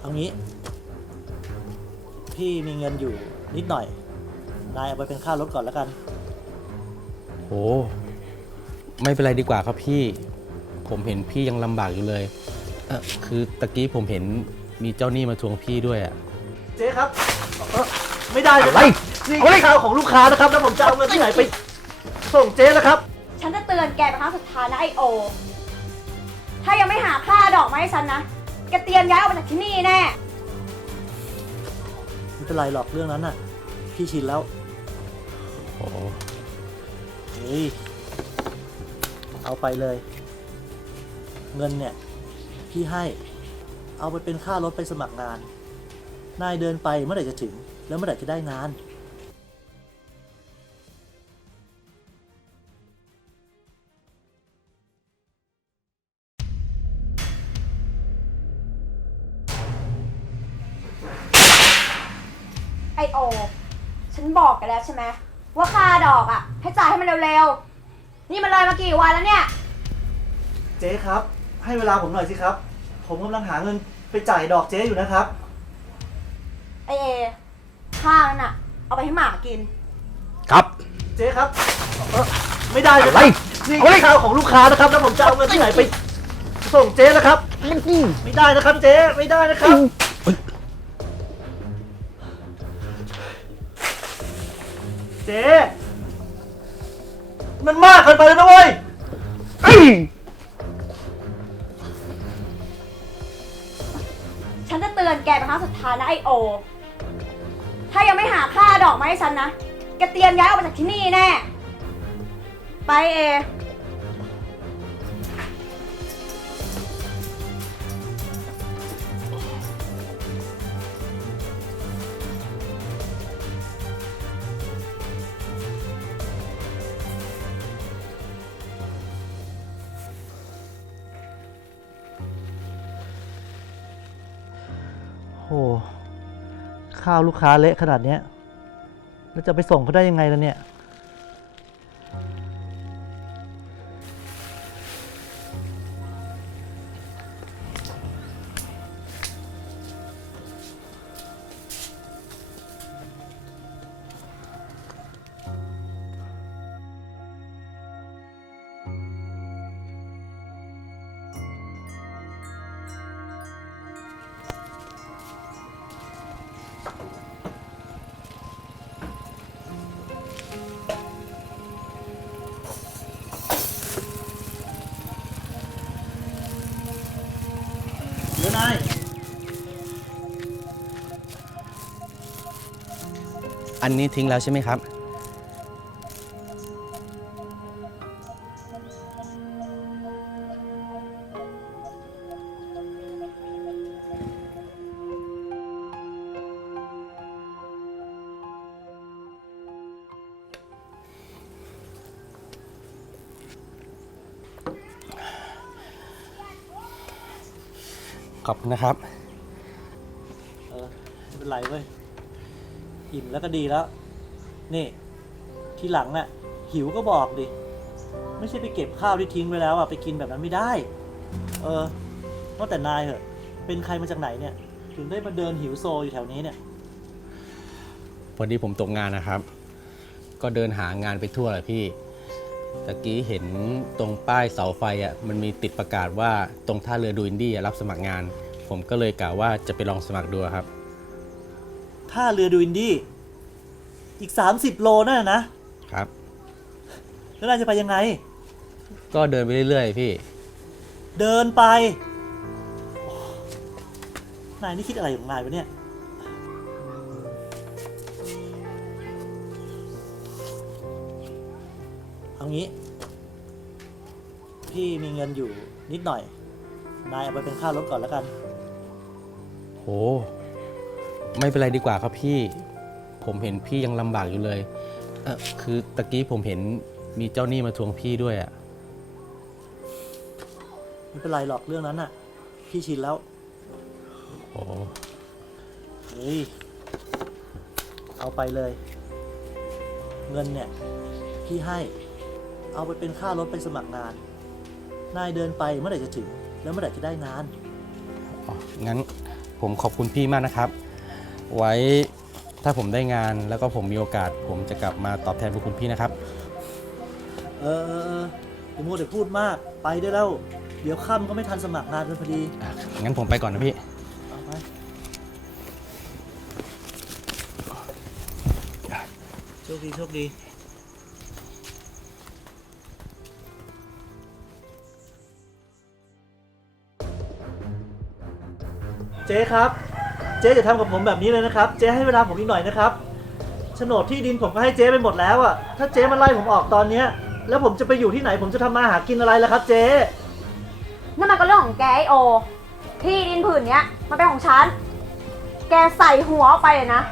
เอางี้ พี่มีเงินอยู่นิดหน่อย นายเอาไปเป็นค่ารถก่อนแล้วกัน โอ้ไม่เป็นไรดีกว่าครับพี่ ผมเห็นพี่ยังลำบากอยู่เลยเออคือตะกี้ผมเห็นมีเจ้าหนี้มาทวงพี่ด้วยอะ เจ๊ครับเอ่อไม่ได้นะคอะไรรับนี่ข้าวของลูกค้านะครับแล้วผมจะเอาเงินที่ไหนไป ส่งเจ๊นะครับ ฉันจะเตือนแกเป็นครั้งสุดท้ายนะไอโอ ถ้ายังไม่หาค่าดอกมาให้ฉันนะ แกเตรียมย้ายออกไปจากที่นี่แน่ ไม่เป็นไรหรอกเรื่องนั้นน่ะ พี่ชินแล้วโอ้เฮ้ยเอาไปเลย เงินเนี่ย พี่ให้ เอาไปเป็นค่ารถไปสมัครงาน นายเดินไปเมื่อไหร่จะถึง แล้วเมื่อไหร่จะได้งาน ไอโอ ฉันบอกแกันแล้วใช่ไหมว่าค่าดอกอะ่ะให้จ่ายให้มันเร็วๆ นี่มันเลยมากี่วันแล้วเนี่ย เจ๊ครับ ให้เวลาผมหน่อยสิครับ ผมกำลังหาเงินไปจ่ายดอกเจ๊อยู่นะครับ ไอเอค่านั้นอะเอาไปให้หมากิน ครับ เจ๊ครับเอ่อไม่ได้นะอะไรนี่ข้าวของลูกค้านะครับแล้วผมจะเอาเงินที่ไหนไป ส่งเจ๊นะครับ ไม่ได้นะครับ เจ๊ไม่ได้นะครับ เจ๊มันมากเกินไปแล้วนะเว้ย ฉันจะเตือนแกเป็นครั้งสุดท้ายนะไอโอ ถ้ายังไม่หาค่าดอกมาให้ฉันนะ แกเตรียมย้ายออกไปจากที่นี่แน่ ไปเอ ข้าวลูกค้าเละขนาดเนี้ยแล้วจะไปส่งเขาได้ยังไงล่ะเนี่ย เดี๋ยวนายอันนี้ทิ้งแล้วใช่ไหมครับ ขอบคุณนะครับ เออไม่เป็นไรเว้ย อิ่มแล้วก็ดีแล้ว นี่ ทีหลังน่ะ หิวก็บอกดิ ไม่ใช่ไปเก็บข้าวที่ทิ้งไว้แล้วอะ ไปกินแบบนั้นไม่ได้ เออว่าแต่นายเหอะ เป็นใครมาจากไหนเนี่ย ถึงได้มาเดินหิวโซอยู่แถวนี้เนี่ยพอดีผมตกงานนะครับ ก็เดินหางานไปทั่วแหละพี่ ตะกี้เห็นตรงป้ายเสาไฟอะมันมีติดประกาศว่าตรงท่าเรือดูอินดี้อะรับสมัครงาน ผมก็เลยกล่าวว่าจะไปลองสมัครดูครับ ท่าเรือดูอินดี้อีก 30 โลนั่นน่ะนะครับ แล้วนายจะไปยังไง ก็เดินไปเรื่อยๆ พี่เดินไปโอ้นายนี่คิดอะไรของนายวะเนี่ย งี้ พี่มีเงินอยู่นิดหน่อย นายเอาไปเป็นค่ารถก่อนแล้วกัน โห ไม่เป็นไรดีกว่าครับพี่ ผมเห็นพี่ยังลำบากอยู่เลยเออคือตะกี้ผมเห็นมีเจ้าหนี้มาทวงพี่ด้วยอะ ไม่เป็นไรหรอกเรื่องนั้นน่ะ พี่ชินแล้วโอ้เฮ้ย เอาไปเลย เงินเนี่ย พี่ให้ เอาไปเป็นค่ารถไปสมัครงาน นายเดินไปเมื่อไหร่จะถึง แล้วเมื่อไหร่จะได้งาน อ๋องั้นผมขอบคุณพี่มากนะครับ ไว้ถ้าผมได้งานแล้วก็ผมมีโอกาส ผมจะกลับมาตอบแทนพระคุณพี่นะครับ เออเออเออไอ้โมเดี๋ยวพูดมากไปได้แล้ว เดี๋ยวค่ำก็ไม่ทันสมัครงานกันพอดีอะงั้นผมไปก่อนนะพี่ เอาไป โชคดีโชคดี เจ๊ครับ เจ๊จะทำกับผมแบบนี้เลยนะครับ เจ๊ให้เวลาผมอีกหน่อยนะครับโฉนดที่ดินผมก็ให้เจ๊ไปหมดแล้วอะถ้าเจ๊มาไล่ผมออกตอนเนี้ย แล้วผมจะไปอยู่ที่ไหน ผมจะทำมาหากินอะไรล่ะครับ เจ๊ นั่นมันก็เรื่องของแกไอโอ ที่ดินผืนเนี้ย มันเป็นของฉัน แกใส่หัวออกไปเลยนะ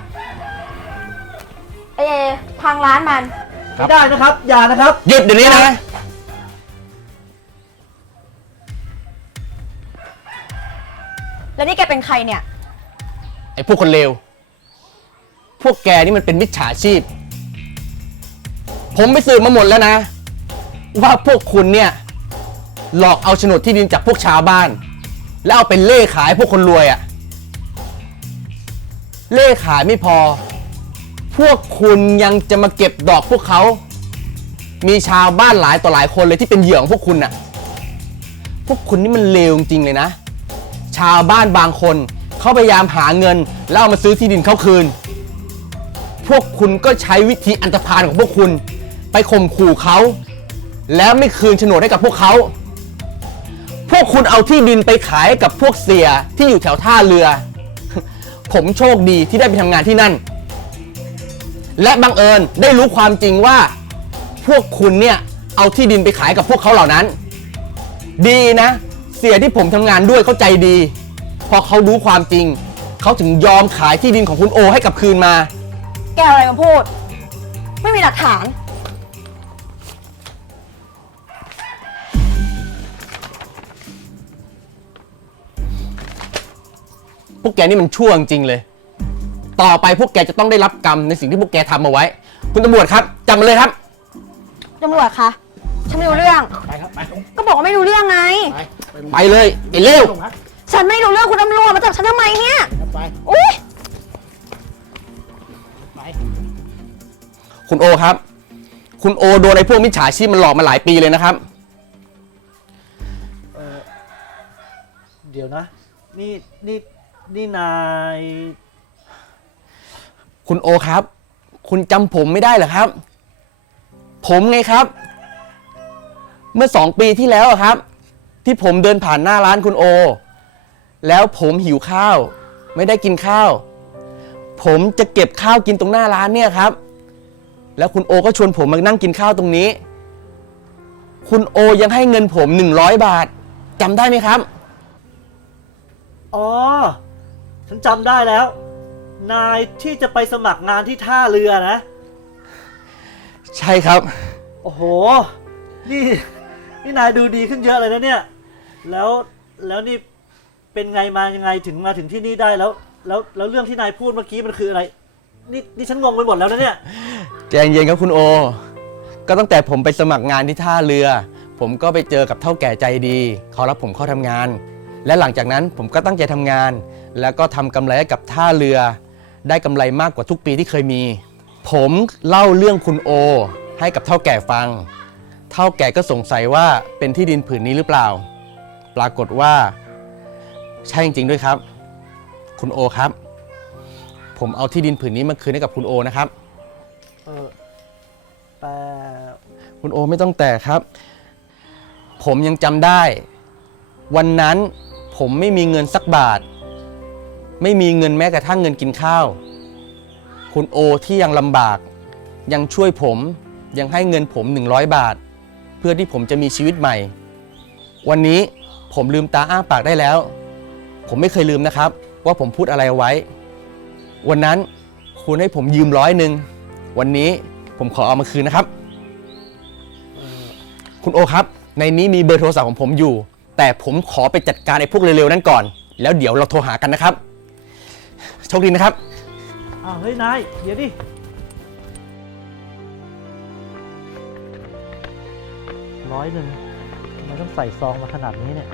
เอ ทางร้านมันครับไม่ได้นะครับ อย่านะครับ หยุดเดี๋ยวนี้นะ แล้วนี่แกเป็นใครเนี่ย ไอ้พวกคนเลว พวกแกนี่มันเป็นมิจฉาชีพ ผมไปสืบมาหมดแล้วนะ ว่าพวกคุณเนี่ย หลอกเอาโฉนดที่ดินจากพวกชาวบ้าน แล้วเอาเป็นเล่ขายพวกคนรวยอะเล่ขายไม่พอ พวกคุณยังจะมาเก็บดอกพวกเขา มีชาวบ้านหลายต่อหลายคนเลยที่เป็นเหยื่อของพวกคุณน่ะ พวกคุณนี่มันเลวจริงๆเลยนะ ชาวบ้านบางคน เขาพยายามหาเงิน แล้วเอามาซื้อที่ดินเขาคืน พวกคุณก็ใช้วิธีอันธพาลของพวกคุณ ไปข่มขู่เขา แล้วไม่คืนโฉนดให้กับพวกเขา พวกคุณเอาที่ดินไปขายกับพวกเสียที่อยู่แถวท่าเรือ ผมโชคดีที่ได้ไปทำงานที่นั่น และบังเอิญได้รู้ความจริงว่า พวกคุณเนี่ยเอาที่ดินไปขายกับพวกเขาเหล่านั้น ดีนะ เสียที่ผมทำงานด้วยเข้าใจดี พอเขารู้ความจริง เขาถึงยอมขายที่ดินของคุณโอให้กลับคืนมา แกเอาอะไรมาพูด ไม่มีหลักฐาน พวกแกนี่มันชั่วจริงๆเลย ต่อไปพวกแกจะต้องได้รับกรรมในสิ่งที่พวกแกทำเอาไว้ คุณตำรวจครับจับมาเลยครับ ตำรวจคะฉันไม่รู้เรื่อง ไปครับ ไป ก็บอกว่าไม่รู้เรื่องไง ไป ไปไปเลยไอ้เลวลงพักฉันไม่รู้เรื่องคุณตำรวจมาจับฉันทำไมเนี่ยครับไป อุ้ยไป คุณโอครับ คุณโอโดนไอ้พวกมิจฉาชีพมันหลอกมาหลายปีเลยนะครับเดี๋ยวนะ นี่นี่นี่นายคุณโอครับ คุณจำผมไม่ได้เหรอครับ ผมไงครับ เมื่อสองปีที่แล้วอะครับ ที่ผมเดินผ่านหน้าร้านคุณโอ แล้วผมหิวข้าว ไม่ได้กินข้าว ผมจะเก็บข้าวกินตรงหน้าร้านเนี่ยครับ แล้วคุณโอก็ชวนผมมานั่งกินข้าวตรงนี้ คุณโอยังให้เงินผม 100 บาทจำได้ไหมครับ อ๋อ ฉันจำได้แล้ว นายที่จะไปสมัครงานที่ท่าเรือนะ ใช่ครับ โอ้โห นี่ นี่นายดูดีขึ้นเยอะเลยนะเนี่ย แล้วแล้วนี่เป็นไงมายังไงถึงมาถึงที่นี่ได้แล้วแล้วแล้วเรื่องที่นายพูดเมื่อกี้มันคืออะไร นี่นี่ฉันงงไปหมดแล้วนะเนี่ย ใจเย็นครับคุณโอ ก็ตั้งแต่ผมไปสมัครงานที่ท่าเรือ ผมก็ไปเจอกับเท่าแก่ใจดี เขารับผมเข้าทำงาน และหลังจากนั้นผมก็ตั้งใจทำงาน แล้วก็ทำกำไรให้กับท่าเรือ ได้กำไรมากกว่าทุกปีที่เคยมี ผมเล่าเรื่องคุณโอ ให้กับเท่าแก่ฟัง เท่าแก่ก็สงสัยว่าเป็นที่ดินผืนนี้หรือเปล่า ปรากฏว่า ใช่จริงๆด้วยครับ คุณโอครับ ผมเอาที่ดินผืนนี้มาคืนให้กับคุณโอนะครับ เออแต่คุณโอไม่ต้องแต่ครับ ผมยังจำได้ วันนั้นผมไม่มีเงินสักบาท ไม่มีเงินแม้กระทั่งเงินกินข้าว คุณโอที่ยังลำบาก ยังช่วยผมยังให้เงินผม 100 บาท เพื่อที่ผมจะมีชีวิตใหม่ วันนี้ ผมลืมตาอ้าปากได้แล้ว ผมไม่เคยลืมนะครับ ว่าผมพูดอะไรไว้ วันนั้นคุณให้ผมยืมร้อยหนึ่งวันนี้ผมขอเอามาคืนนะครับ คุณโอครับ ในนี้มีเบอร์โทรศัพท์ของผมอยู่ แต่ผมขอไปจัดการไอ้พวกเร็วๆนั้นก่อน แล้วเดี๋ยวเราโทรหากันนะครับ โชคดีนะครับ อ้าวเฮ้ยนาย เดี๋ยวดิ ร้อยหนึ่งทำไมต้องใส่ซองมาขนาดนี้เนี่ย